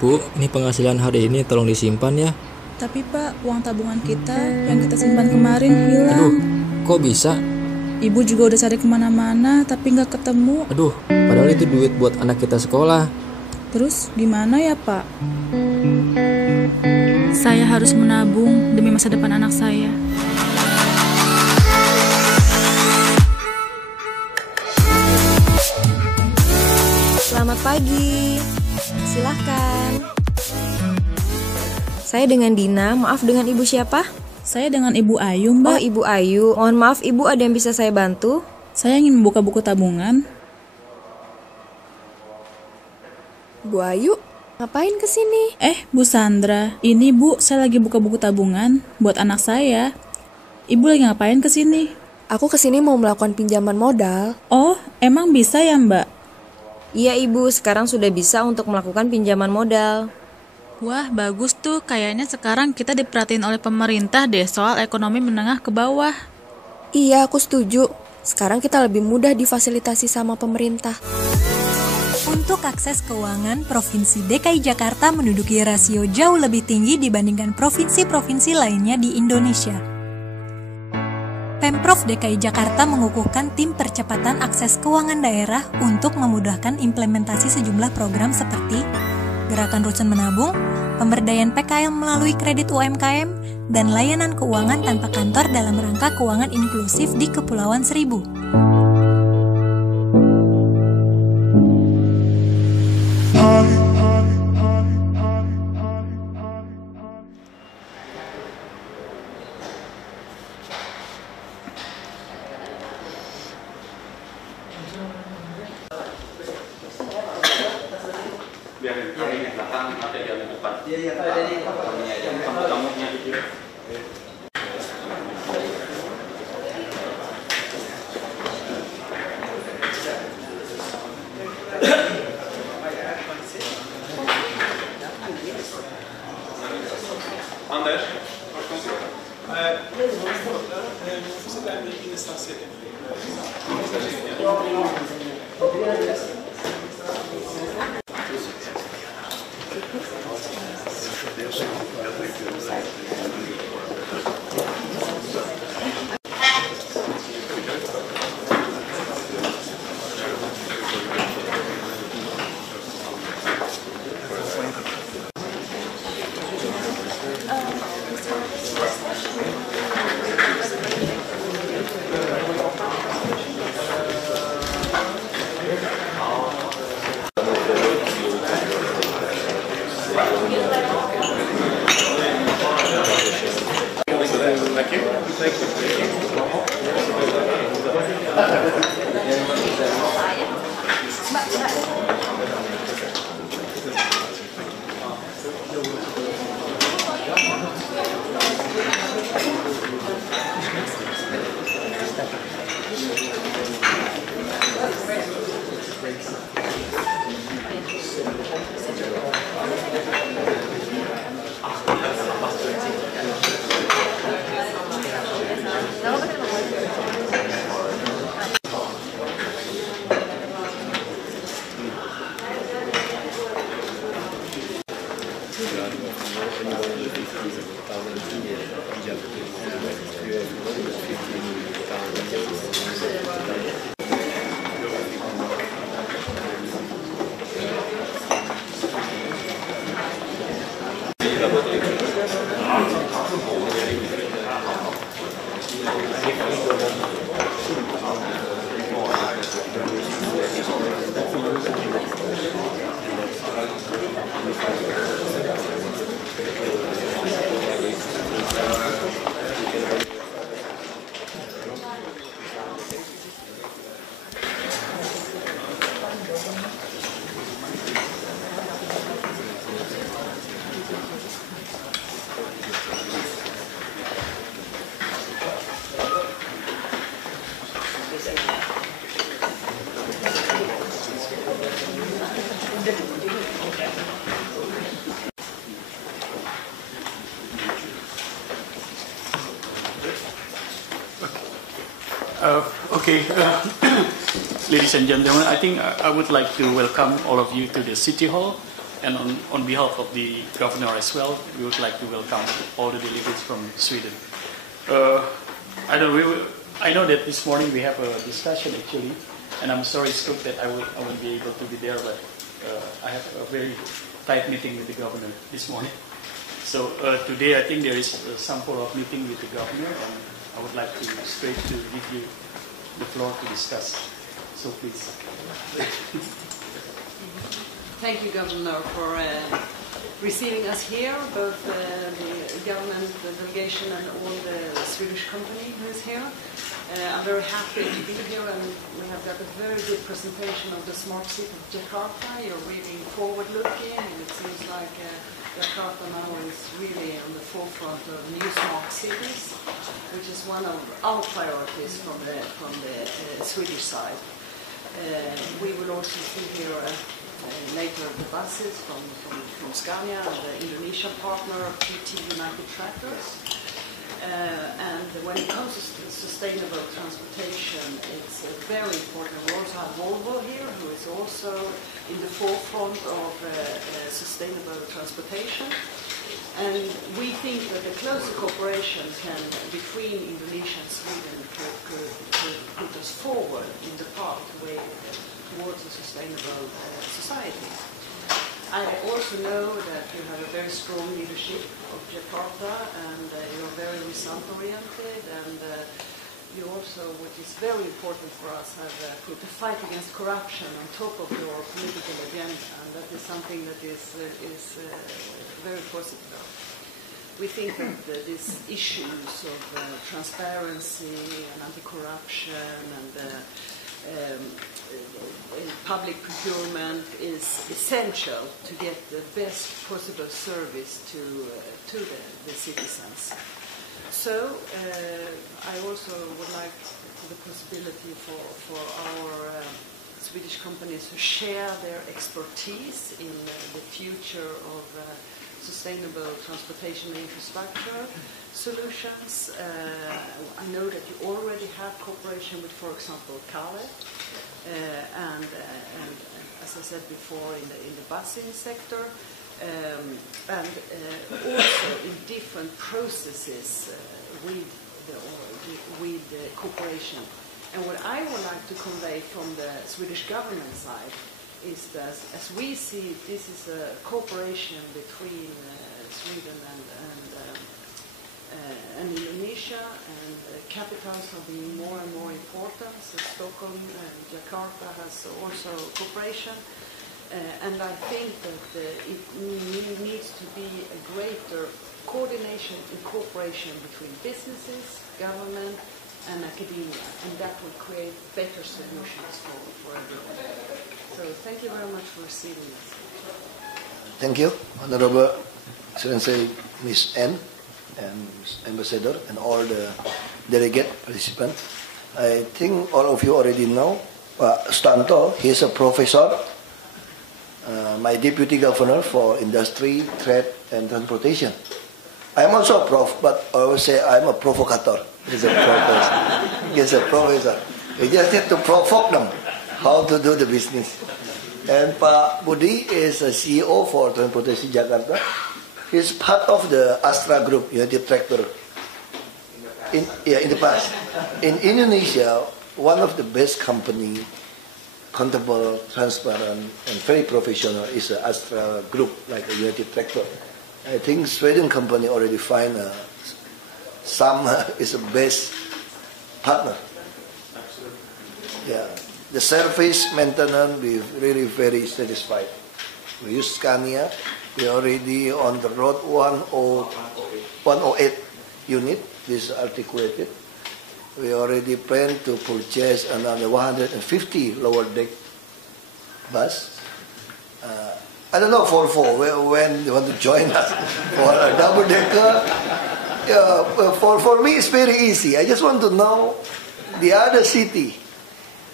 Bu, ini penghasilan hari ini tolong disimpan ya. Tapi Pak, uang tabungan kita yang kita simpan kemarin hilang. Aduh, kok bisa? Ibu juga udah cari kemana-mana tapi nggak ketemu. Aduh, padahal itu duit buat anak kita sekolah. Terus gimana ya Pak? Saya harus menabung demi masa depan anak saya. Selamat pagi, silahkan. Saya dengan Dina, maaf dengan Ibu siapa? Saya dengan Ibu Ayu, Mbak. Oh, Ibu Ayu. Mohon maaf Ibu, ada yang bisa saya bantu? Saya ingin membuka buku tabungan. Bu Ayu, ngapain kesini? Bu Sandra, ini Bu, saya lagi buka buku tabungan buat anak saya. Ibu lagi ngapain kesini? Aku kesini mau melakukan pinjaman modal. Oh, emang bisa ya Mbak? Iya Ibu, sekarang sudah bisa untuk melakukan pinjaman modal. Wah, bagus tuh. Kayaknya sekarang kita diperhatiin oleh pemerintah deh soal ekonomi menengah ke bawah. Iya, aku setuju. Sekarang kita lebih mudah difasilitasi sama pemerintah. Untuk akses keuangan, Provinsi DKI Jakarta menduduki rasio jauh lebih tinggi dibandingkan provinsi-provinsi lainnya di Indonesia. Pemprov DKI Jakarta mengukuhkan tim percepatan akses keuangan daerah untuk memudahkan implementasi sejumlah program seperti Gerakan Rusun Menabung, pemberdayaan PKL melalui kredit UMKM, dan layanan keuangan tanpa kantor dalam rangka keuangan inklusif di Kepulauan Seribu. Biarin kami di belakang, ada di depan. Iya, ada di tamu-tamunya gitu. Anders, você vai me iniciar Ladies and gentlemen, I think I would like to welcome all of you to the City Hall And on behalf of the governor as well, we would like to welcome all the delegates from Sweden. I know that this morning we have a discussion actually, and I'm sorry, Stoke, that I won't be able to be there, but I have a very tight meeting with the governor this morning. So today I think there is some follow-up meeting with the governor, and I would like to straight to give you the floor to discuss. So please. Thank you, Governor, for receiving us here, both the government, the delegation, and all the Swedish company who is here. I'm very happy to be here, and we have got a very good presentation of the smart city of Jakarta. You're really forward-looking, and it seems like Jakarta now is really on the forefront of new smart cities, which is one of our priorities from the Swedish side. We will also see here later the buses from Scania and the Indonesian partner of PT United Tractors. And when it comes to sustainable transportation, it's very important. We also have Volvo here, who is also in the forefront of sustainable transportation. And we think that the closer cooperation between Indonesia and Sweden could put us forward in the pathway towards a sustainable society. I also know that you have a very strong leadership of Jakarta, and you're very result-oriented, and you also, which is very important for us, have put the fight against corruption on top of your political agenda, and that is something that is very positive. We think that these issues of transparency and anti-corruption and public procurement is essential to get the best possible service to the citizens. So I also would like the possibility for our Swedish companies to share their expertise in the future of sustainable transportation infrastructure solutions. I know that you already have cooperation with, for example, Kale, and as I said before, in the busing sector, and also in different processes with the cooperation. And what I would like to convey from the Swedish government side is that, as we see, this is a cooperation between Sweden and Indonesia, and capitals are being more and more important. So Stockholm and Jakarta has also cooperation, and I think that it needs to be a greater coordination and cooperation between businesses, government, and academia, and that will create better solutions for everyone. So thank you very much for receiving us. Thank you, Honorable Excellency Ms. N. and Ambassador and all the delegate participants. I think all of you already know Pak Stanto. He is a professor, my deputy governor for industry, trade, and transportation. I'm also a prof, but I always say I'm a provocateur. He's a professor. He's a professor. We just have to provoke them how to do the business. And Pak Budi is a CEO for Transportation Jakarta. He's part of the Astra Group, United Tractor. In the past. In Indonesia, one of the best company, accountable, transparent, and very professional is the Astra Group, like a United Tractor. I think Sweden company already find some is the best partner. Yeah, the service maintenance we really very satisfied. We use Scania. We already on the road 108 unit. This is articulated. We already plan to purchase another 150 lower deck bus. I don't know for when you want to join us for a double decker. For me, it's very easy. I just want to know the other city,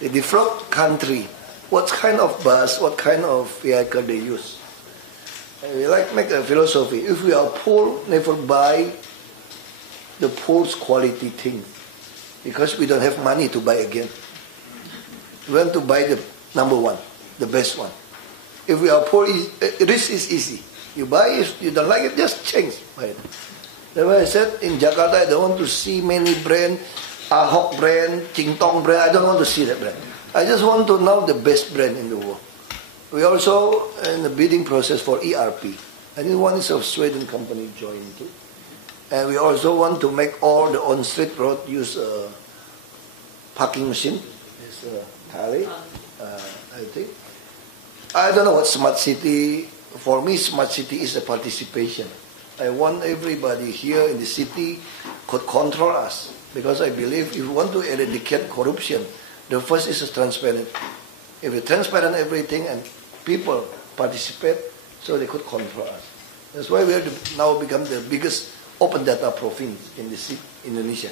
the developed country, what kind of bus, what kind of vehicle they use. We like make a philosophy. If we are poor, never buy the poor's quality thing, because we don't have money to buy again. We want to buy the number one, the best one. If we are poor, rich is easy. You buy, if you don't like it, just change. Buy it. That's why I said in Jakarta, I don't want to see many brand, Ahok brand, Chingtong brand. I don't want to see that brand. I just want to know the best brand in the world. We also in the bidding process for ERP. I think one is of Sweden company joined too. And we also want to make all the on-street road use parking machine. It's Tally, I think. I don't know what smart city. For me, smart city is a participation. I want everybody here in the city could control us, because I believe if you want to eradicate corruption, the first is transparent. If you transparent everything and people participate, so they could control us. That's why we have now become the biggest open data province in the city, Indonesia.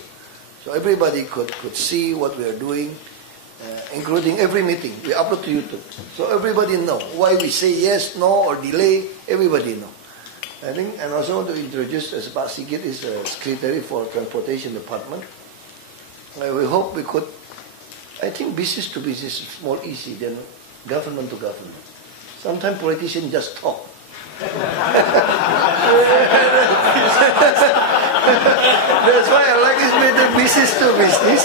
So everybody could see what we are doing, including every meeting. We upload to YouTube. So everybody know why we say yes, no, or delay. Everybody know. I think, and also want to introduce Pak Sigit is a secretary for transportation department. We hope we could. I think business to business is more easy than government to government. Sometimes politicians just talk. That's why I like this better business to business.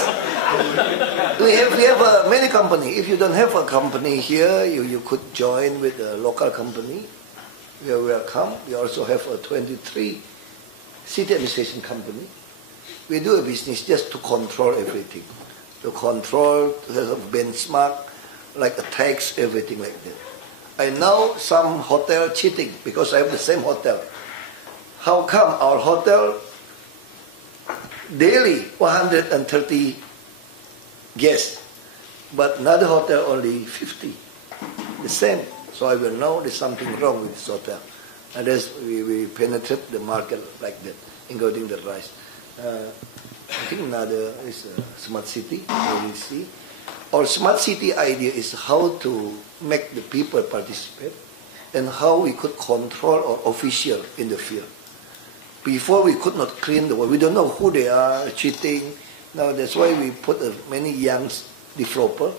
We have many company. If you don't have a company here, you could join with a local company. We are welcome. We also have a 23 city administration company. We do a business just to control everything, to control, to have benchmark, like a tax, everything like that. I know some hotel cheating because I have the same hotel. How come our hotel daily 130 guests, but another hotel only 50? The same. So I will know there's something wrong with this hotel. And as we penetrate the market like that, including the rice. I think another is smart city, see. Our smart city idea is how to make the people participate and how we could control our official in the field. Before we could not clean the world. We don't know who they are, cheating. Now that's why we put many young developers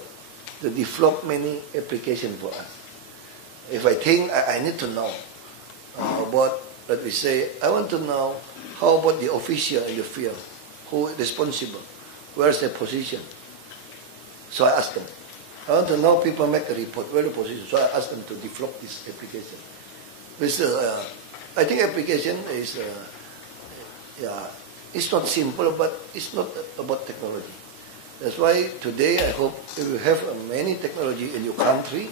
to develop many applications for us. If I think I need to know about, let me say, I want to know how about the official in the field, who is responsible, where's their position. So I ask them. I want to know people make a report, where the position. So I ask them to develop this application. I think application is, it's not simple, but it's not about technology. That's why today I hope if you have many technology in your country,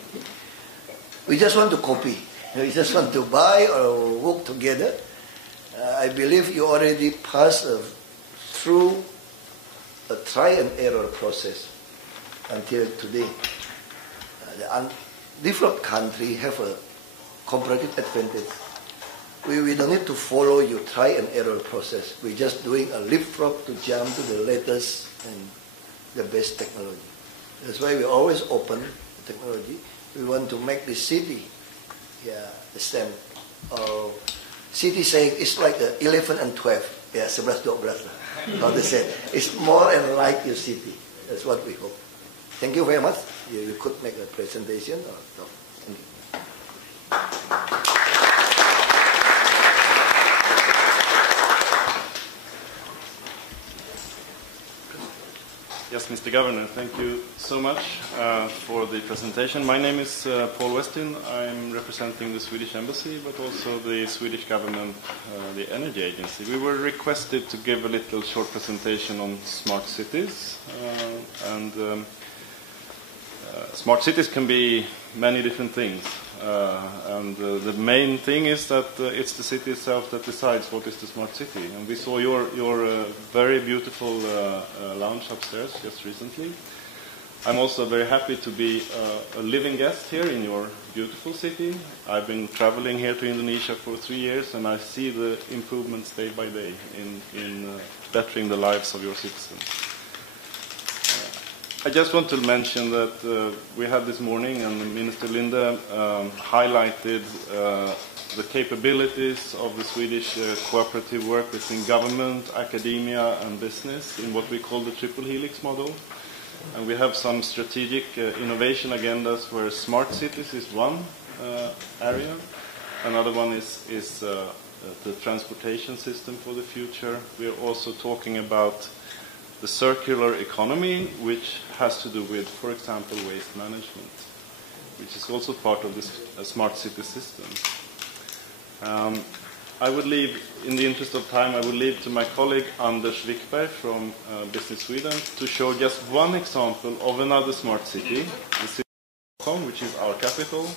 we just want to copy. We just want to buy or work together. I believe you already passed through a try and error process until today. The undeveloped country have a comparative advantage. We don't need to follow your try and error process. We're just doing a leapfrog to jump to the latest and the best technology. That's why we always open the technology. We want to make the city, the same. City saying it's like 11 and 12. 11, 12. How they say it's more and like your city. That's what we hope. Thank you very much. You could make a presentation or talk. Thank you. Yes, Mr. Governor, thank you so much for the presentation. My name is Paul Westin. I'm representing the Swedish Embassy, but also the Swedish government, the Energy Agency. We were requested to give a little short presentation on smart cities. Smart cities can be many different things. The main thing is that it's the city itself that decides what is the smart city. And we saw your very beautiful lounge upstairs just recently. I'm also very happy to be a living guest here in your beautiful city. I've been traveling here to Indonesia for 3 years, and I see the improvements day by day in bettering the lives of your citizens. I just want to mention that we had this morning, and Minister Linde highlighted the capabilities of the Swedish cooperative work between government, academia and business in what we call the triple helix model. And we have some strategic innovation agendas where smart cities is one, area. Another one is the transportation system for the future. We are also talking about the circular economy, which has to do with, for example, waste management, which is also part of this smart city system. I would leave, in the interest of time, I would leave to my colleague Anders Wickberg from Business Sweden to show just one example of another smart city, the city of Stockholm, which is our capital.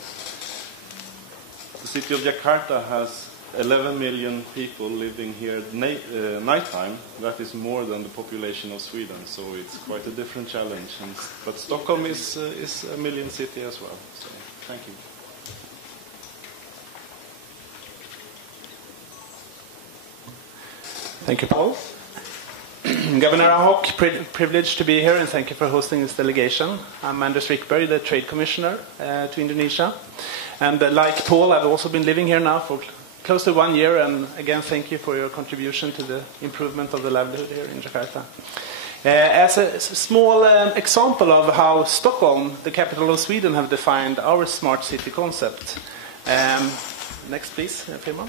The city of Jakarta has 11 million people living here at nighttime. That is more than the population of Sweden, so it's quite a different challenge. But Stockholm is a million city as well. So, thank you. Thank you, Paul. Governor Ahok, privileged to be here, and thank you for hosting this delegation. I'm Anders Wickberg, the Trade Commissioner to Indonesia. And like Paul, I've also been living here now for close to 1 year, and again, thank you for your contribution to the improvement of the livelihood here in Jakarta. As a small example of how Stockholm, the capital of Sweden, have defined our smart city concept. Next, please, Firman.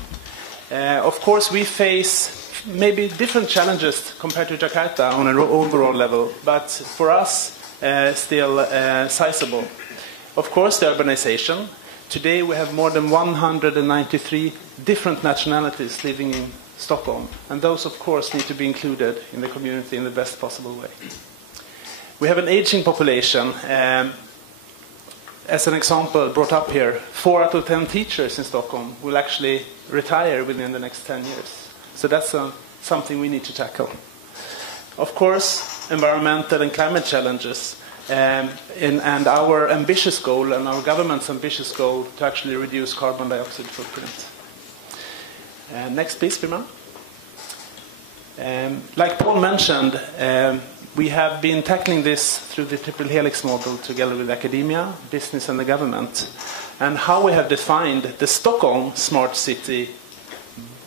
Of course, we face maybe different challenges compared to Jakarta on an overall level, but for us, still sizable. Of course, the urbanization. Today we have more than 193 different nationalities living in Stockholm, and those, of course, need to be included in the community in the best possible way. We have an aging population. As an example brought up here, 4 out of 10 teachers in Stockholm will actually retire within the next 10 years. So that's something we need to tackle. Of course, environmental and climate challenges, and our ambitious goal and our government's ambitious goal to actually reduce carbon dioxide footprint. Next, please, Firman. Like Paul mentioned, we have been tackling this through the triple helix model together with academia, business, and the government. And how we have defined the Stockholm smart city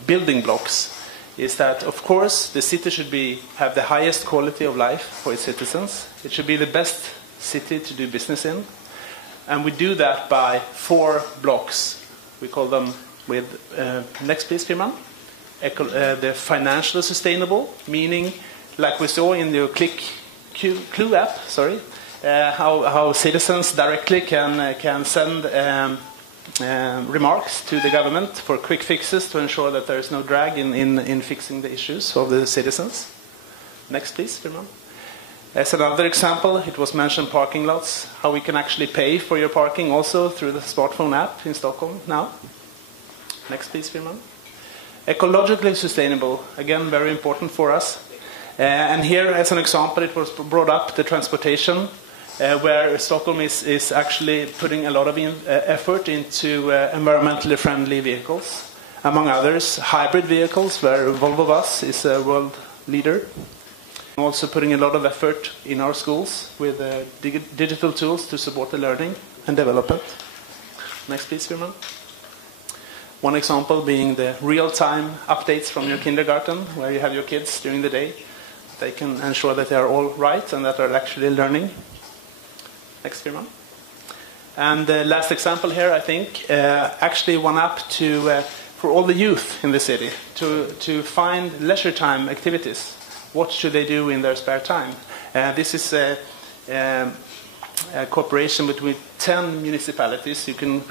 building blocks is that, of course, the city should have the highest quality of life for its citizens. It should be the best city to do business in. And we do that by 4 blocks. We call them with, next please, Firman. The financially sustainable, meaning, like we saw in the Clue app, how citizens directly can send remarks to the government for quick fixes to ensure that there is no drag in fixing the issues of the citizens. Next, please, Firman. As another example, it was mentioned parking lots, how we can actually pay for your parking also through the smartphone app in Stockholm now. Next, please, Firman. Ecologically sustainable, again, very important for us. And here, as an example, it was brought up the transportation, where Stockholm is actually putting a lot of effort into environmentally friendly vehicles. Among others, hybrid vehicles, where Volvo Bus is a world leader. Also putting a lot of effort in our schools with digital tools to support the learning and development. Next, please, Firman. One example being the real-time updates from your kindergarten, where you have your kids during the day. They can ensure that they are all right and that they're actually learning. Next, Firman. And the last example here, I think, actually one app for all the youth in the city to find leisure time activities. What should they do in their spare time? This is a cooperation between 10 municipalities. You can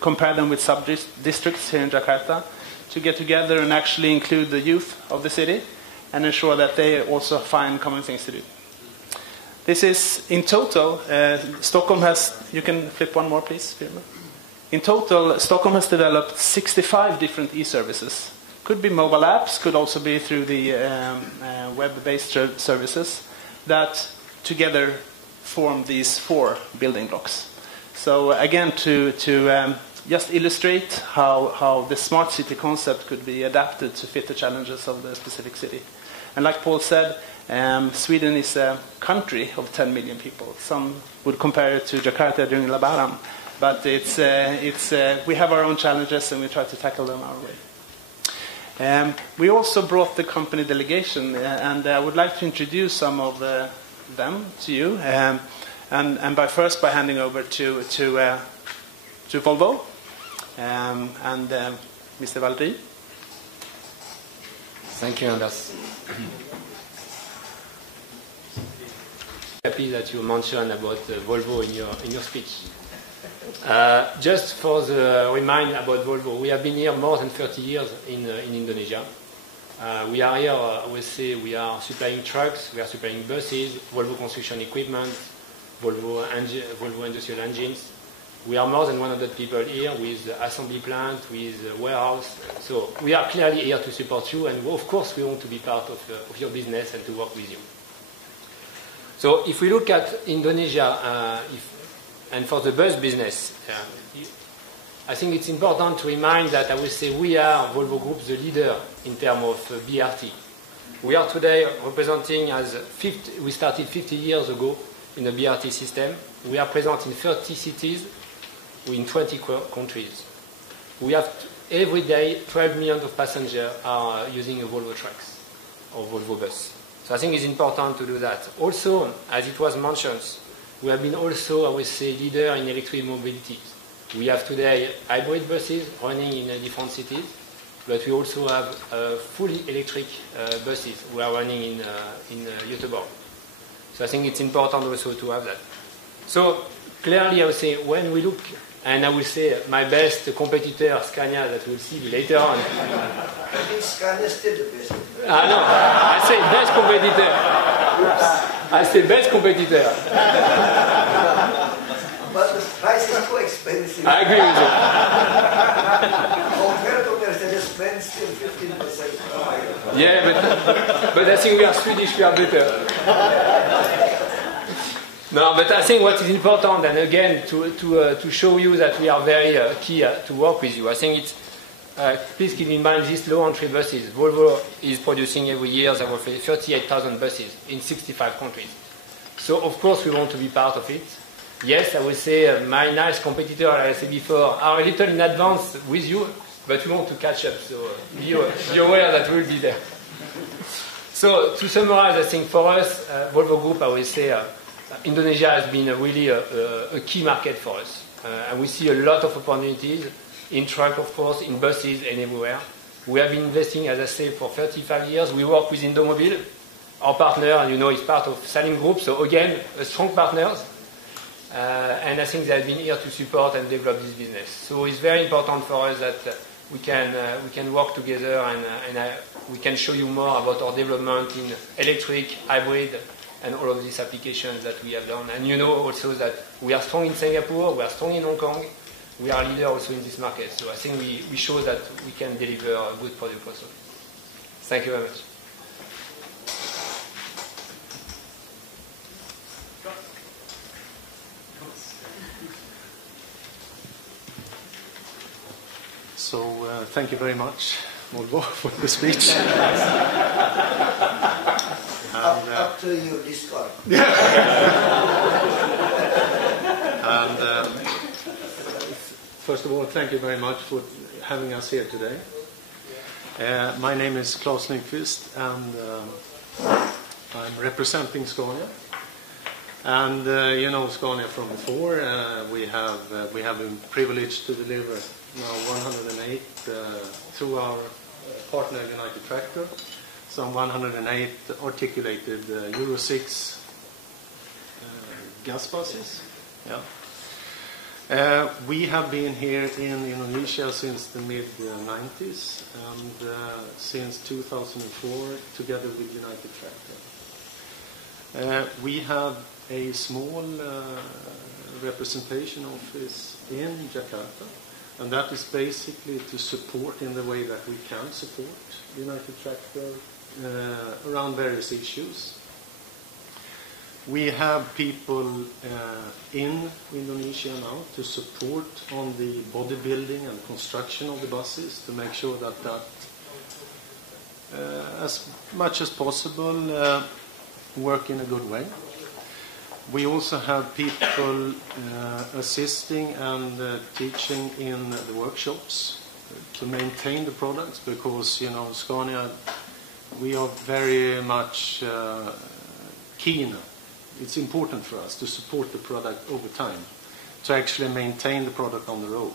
compare them with sub-districts here in Jakarta to get together and actually include the youth of the city and ensure that they also find common things to do. This is, in total, Stockholm has, you can flip one more please. In total, Stockholm has developed 65 different e-services. Could be mobile apps, could also be through the web-based services that together form these 4 building blocks. So again, to just illustrate how the smart city concept could be adapted to fit the challenges of the specific city. And like Paul said, Sweden is a country of 10 million people. Some would compare it to Jakarta during Lebaran, but we have our own challenges and we try to tackle them our way. We also brought the company delegation, and I would like to introduce some of them to you, and by handing over to to Volvo. Mr. Valdry. Thank you, Anders. Happy that you mentioned about Volvo in your speech. Just for the remind about Volvo, we have been here more than 30 years in Indonesia. We are here, we say, we are supplying trucks, we are supplying buses, Volvo construction equipment, Volvo industrial engines. We are more than 100 people here with assembly plant, with warehouse. So we are clearly here to support you, and of course we want to be part of your business and to work with you. So if we look at Indonesia, and for the bus business, I think it's important to remind that I will say we are, Volvo Group, the leader in terms of BRT. We are today representing we started 50 years ago in the BRT system. We are present in 30 cities in 20 countries. We have every day 12 million of passengers are using a Volvo trucks or Volvo bus. So I think it's important to do that. Also, as it was mentioned, we have been also, I would say, leader in electric mobility. We have today hybrid buses running in different cities, but we also have fully electric buses we are running in Göteborg. So I think it's important also to have that. So clearly, I would say, when we look, and I will say my best competitor, Scania, that we'll see later on. I think Scania is still the best. No, I say best competitor. I say best competitor. But the price is too expensive. I agree with you. Compared to Mercedes-Benz, still 15% higher. Yeah, but I think we are Swedish, we are better. No, but I think what is important, and again, to show you that we are very key to work with you, I think it's, please keep in mind these low entry buses. Volvo is producing every year 38,000 buses in 65 countries. So of course we want to be part of it. Yes, I would say my nice competitor, like I said before, are a little in advance with you, but we want to catch up. So be aware that we will be there. So to summarize, I think for us, Volvo Group, I would say Indonesia has been really a key market for us. And we see a lot of opportunities in truck, of course, in buses and everywhere. We have been investing, as I say, for 35 years. We work with Indomobil. Our partner, you know, is part of Salim Group. So again, a strong partners. And I think they have been here to support and develop this business. So it's very important for us that we can work together and we can show you more about our development in electric, hybrid, and all of these applications that we have done. And you know also that we are strong in Singapore, we are strong in Hong Kong, we are leader also in this market. So I think we show that we can deliver a good product also. Thank you very much. So thank you very much, Volvo, for the speech. Up to you, this car. And first of all, thank you very much for having us here today. My name is Claes Nyqvist, and I'm representing Scania. And you know Scania from before. We have been privileged to deliver now 108 through our partner United Tractor, some 108 articulated Euro 6 gas buses. Yeah. We have been here in Indonesia since the mid-90s and since 2004 together with United Tractor. We have a small representation office in Jakarta, and that is basically to support in the way that we can support United Tractor around various issues. We have people in Indonesia now to support on the bodybuilding and construction of the buses to make sure that as much as possible work in a good way. We also have people assisting and teaching in the workshops to maintain the products, because you know Scania, we are very much keen. It's important for us to support the product over time, to actually maintain the product on the road.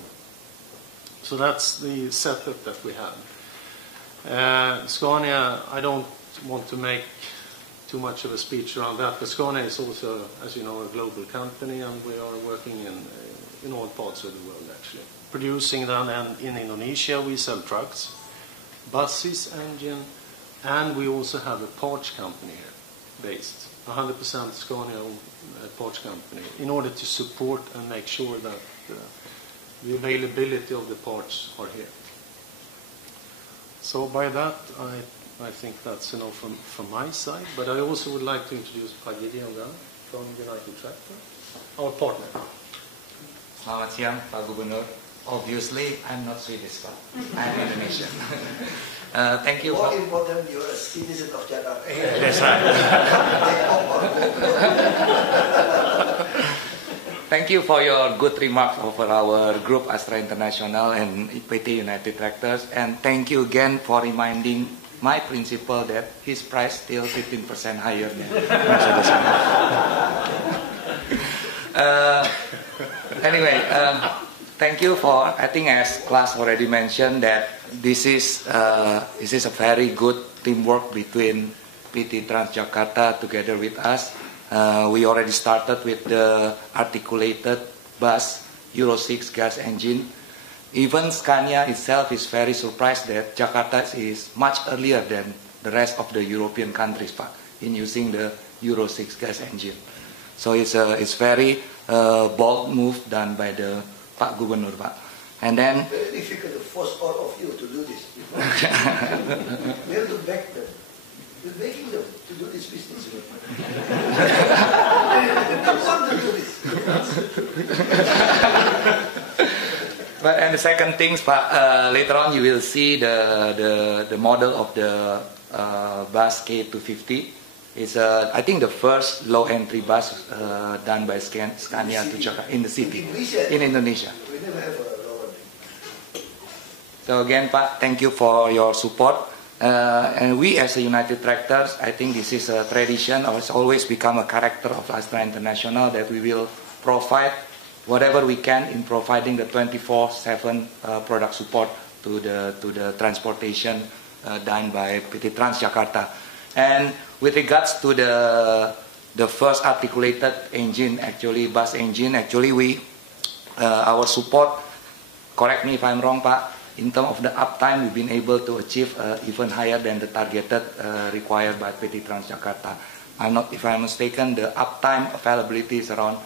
So that's the setup that we have. Scania, I don't want to make too much of a speech around that, but Scania is also, as you know, a global company, and we are working in all parts of the world, actually. Producing them, and in Indonesia we sell trucks, buses, engine, and we also have a parts company here, based, 100% Scania parts company, in order to support and make sure that the availability of the parts are here. So by that, I think that's enough from my side, but I also would like to introduce Pak Gideon from United Tractor, our partner. Selamat siang, Pak Gubernur. Obviously, I'm not Swedish, Pak. I'm Indonesian. Thank you. More important, you're a citizen of Jakarta. That's right. Thank you for your good remarks over our group Astra International and PT United Tractors, and thank you again for reminding my principal that his price still 15% higher than Mercedes. Anyway, thank you for, I think as Klaas already mentioned, that this is a very good teamwork between PT Transjakarta together with us. We already started with the articulated bus Euro 6 gas engine. Even Scania itself is very surprised that Jakarta is much earlier than the rest of the European countries, Pak, in using the Euro 6 gas engine. So it's very bold move done by the Pak Gubernur, Pak. And then very difficult to force all of you to do this. We have to back them. We're begging them to do this business. They want to do this. But and the second thing, later on you will see the model of the bus K250. It's I think the first low entry bus done by Scania to Jakarta in the city in Indonesia. We never have a low entry. So again, Pak, thank you for your support. And we as a United Tractors, I think this is a tradition, or it's always become a character of Astra International, that we will provide whatever we can in providing the 24/7 product support to the transportation done by PT Transjakarta. And with regards to the first articulated engine, actually bus engine, actually we our support, correct me if I'm wrong, Pak, in terms of the uptime, we've been able to achieve even higher than the targeted required by PT Transjakarta. If I'm mistaken, the uptime availability is around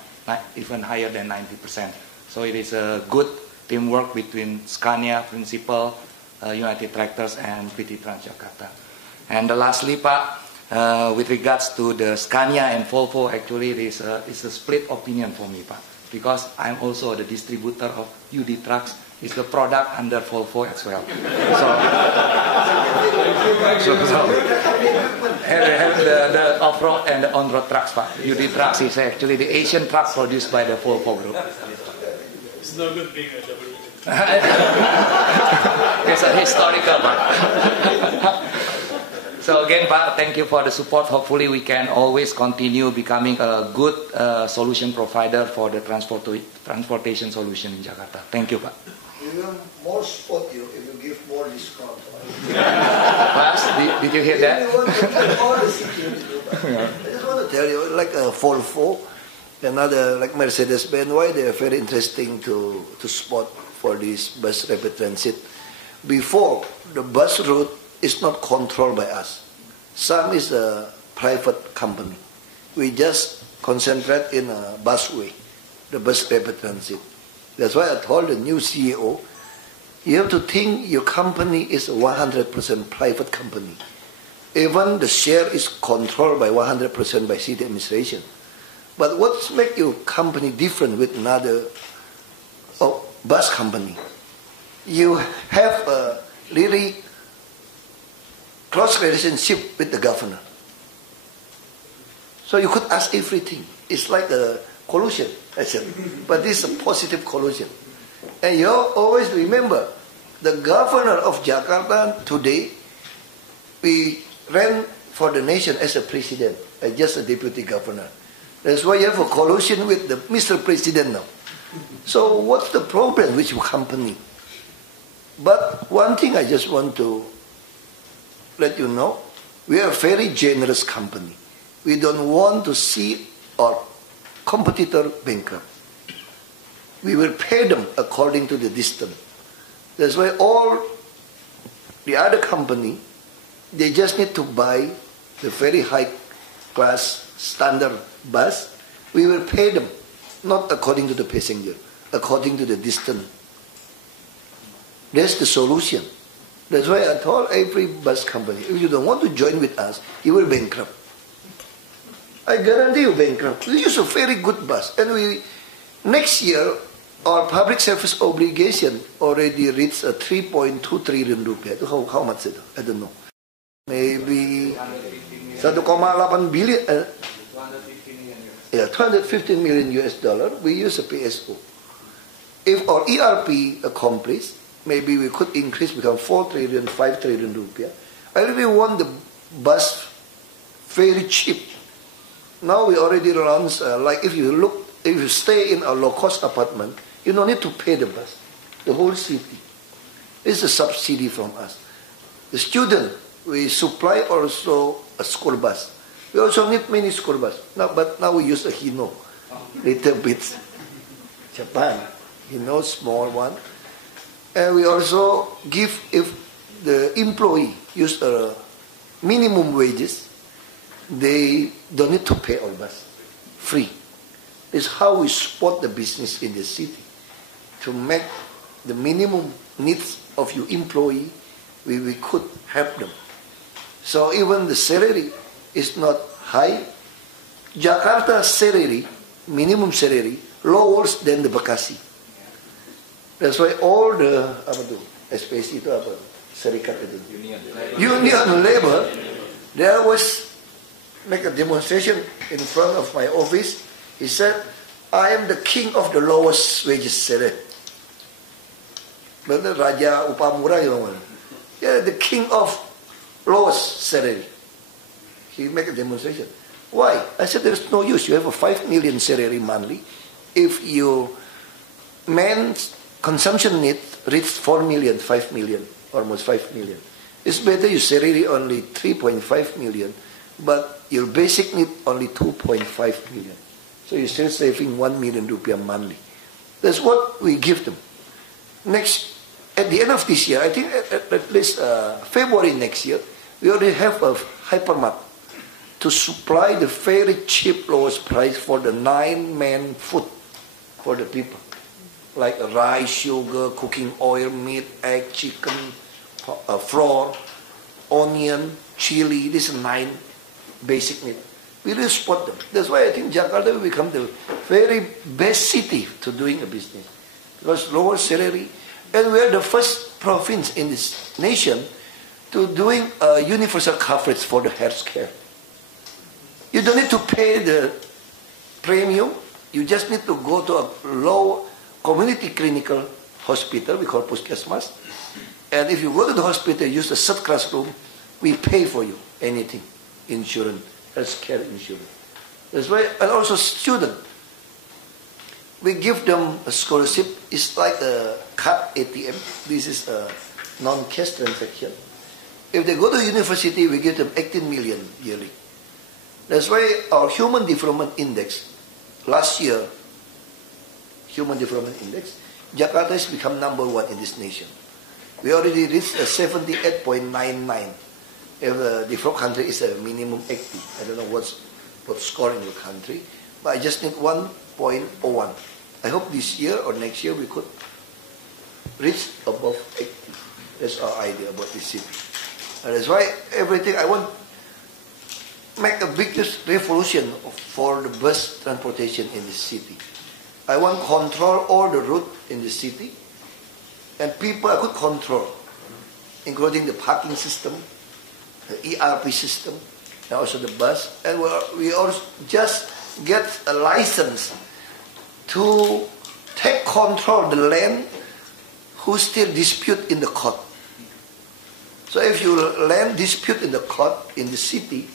even higher than 90%. So it is a good teamwork between Scania, Principal, United Tractors, and PT Transjakarta. And lastly, Pak, with regards to the Scania and Volvo, actually it's a split opinion for me, Pak, because I'm also the distributor of UD Trucks. It's the product under Volvo as well. The off-road and the on-road trucks, Pak. UD Trucks is actually the Asian truck produced by the Volvo Group. It's no good being a double. It's a historical, Pak. So again, Pak, thank you for the support. Hopefully we can always continue becoming a good solution provider for the transportation solution in Jakarta. Thank you, Pak. We will more support you if you give more discount. Klaas, did you hear that? I just want to tell you, like a Volvo, another like Mercedes-Benz, why they are very interesting to spot for this bus rapid transit. Before, the bus route is not controlled by us. Some is a private company. We just concentrate in a busway, the bus rapid transit. That's why I told the new CEO, you have to think your company is a 100% private company. Even the share is controlled by 100% by city administration. But what makes your company different with another bus company? You have a really close relationship with the governor. So you could ask everything. It's like a collusion, I said. But this is a positive collusion. And you always remember, the governor of Jakarta today, we ran for the nation as a president, as just a deputy governor. That's why you have a collusion with the Mr. President now. So what's the problem with your company? But one thing I just want to let you know, we are a very generous company. We don't want to see our competitor bankrupt. We will pay them according to the distance. That's why all the other company, they just need to buy the very high class standard bus. We will pay them, not according to the passenger, according to the distance. That's the solution. That's why I told every bus company, if you don't want to join with us, you will bankrupt. I guarantee you bankrupt. We use a very good bus. And next year, our public service obligation already reached a 3.2 trillion rupiah. How much is it? I don't know. Maybe 1.8 billion. 215 million US dollar. We use a PSO. If our ERP accomplished, maybe we could increase, become 4 trillion, 5 trillion rupiah. I really want the bus very cheap. Now we already launched, like if you stay in a low-cost apartment, you don't need to pay the bus, the whole city. It's a subsidy from us. The student, we supply also a school bus. We also need many school bus. But now we use a Hino, little bit. Japan, Hino, small one. And we also give, if the employee use a minimum wages, they don't need to pay our bus, free. It's how we support the business in the city. To make the minimum needs of your employee, we could help them. So even the salary is not high. Jakarta's salary, minimum salary, lower than the Bekasi. That's why all the SPC itu apa? Serikat itu. Union labor, they always make a demonstration in front of my office. He said, I am the king of the lowest wages salary. Benar, Raja upah murah you know. Yeah, the king of lowest salary. He make a demonstration. Why? I said, there's no use. You have a 5 million salary monthly. If your man's consumption need reach 4 million, 5 million, almost 5 million. It's better you salary only 3.5 million, but your basic need only 2.5 million. So you're still saving 1 million rupiah monthly. That's what we give them. Next, at the end of this year, I think at least February next year, we already have a hypermarket to supply the very cheap lowest price for the 9-man food for the people. Like rice, sugar, cooking oil, meat, egg, chicken, flour, onion, chili. These are 9 basic needs. We really support them. That's why I think Jakarta will become the very best city to doing a business. Because lower salary. And we are the first province in this nation to doing a universal coverage for the health care. You don't need to pay the premium. You just need to go to a low community clinical hospital, we call Puskesmas. And if you go to the hospital, use the third class room, we pay for you anything, insurance, health care insurance. That's why, and also student, we give them a scholarship. It's like a card ATM. This is a non-cash transaction. If they go to university, we give them 18 million yearly. That's why our Human Development Index, last year, Human Development Index, Jakarta has become #1 in this nation. We already reached a 78.99. If a developed country is a minimum 80. I don't know what score in your country, but I just need 1.01. I hope this year or next year we could reach above 80. That's our idea about this city. And that's why everything I want make a biggest revolution for the bus transportation in the city. I want control all the route in the city, and people I could control, including the parking system, the ERP system, and also the bus. And we also just get a license to take control of the land who still dispute in the court. So if you land dispute in the court in the city,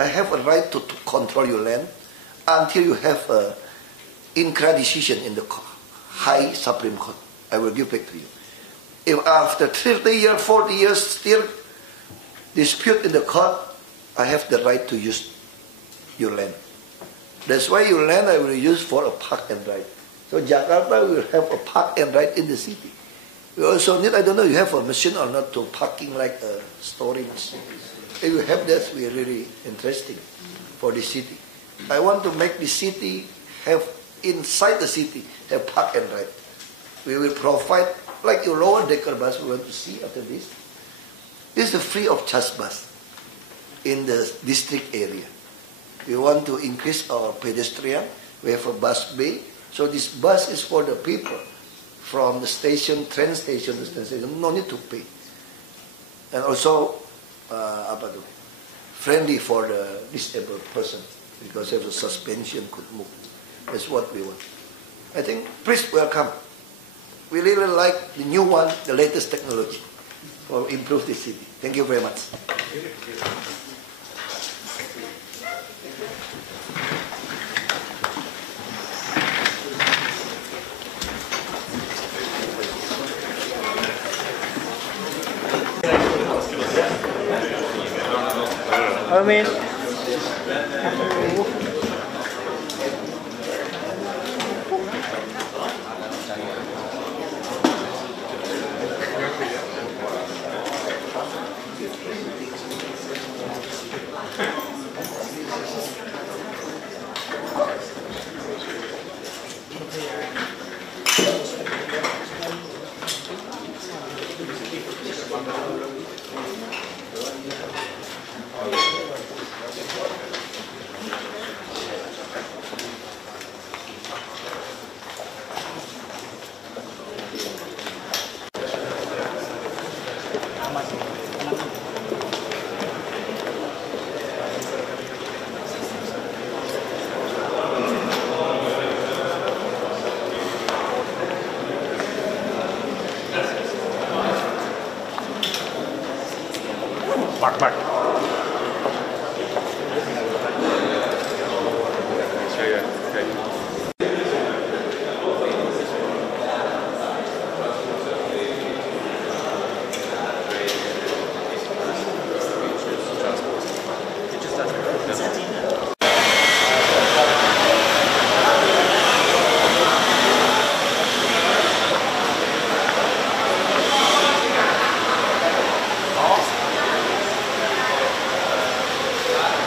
I have a right to control your land until you have a in-court decision in the court. high Supreme Court. I will give back to you. If after 30 years, 40 years still dispute in the court, I have the right to use your land. That's why your land I will use for a park and ride. So Jakarta will have a park and ride in the city. We also need, I don't know, you have a machine or not to parking like a storage. If you have that, we are really interesting for the city. I want to make the city have, inside the city, have park and ride. We will provide, like your lower decker bus we want to see after this. This is the free of charge bus in the district area. We want to increase our pedestrian. We have a bus bay. So this bus is for the people from the station, train station to station. No need to pay. And also, friendly for the disabled person because if the suspension could move. That's what we want. I think, please welcome. We really like the new one, the latest technology for improve the city. Thank you very much. Amin. Mark.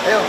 Ayo,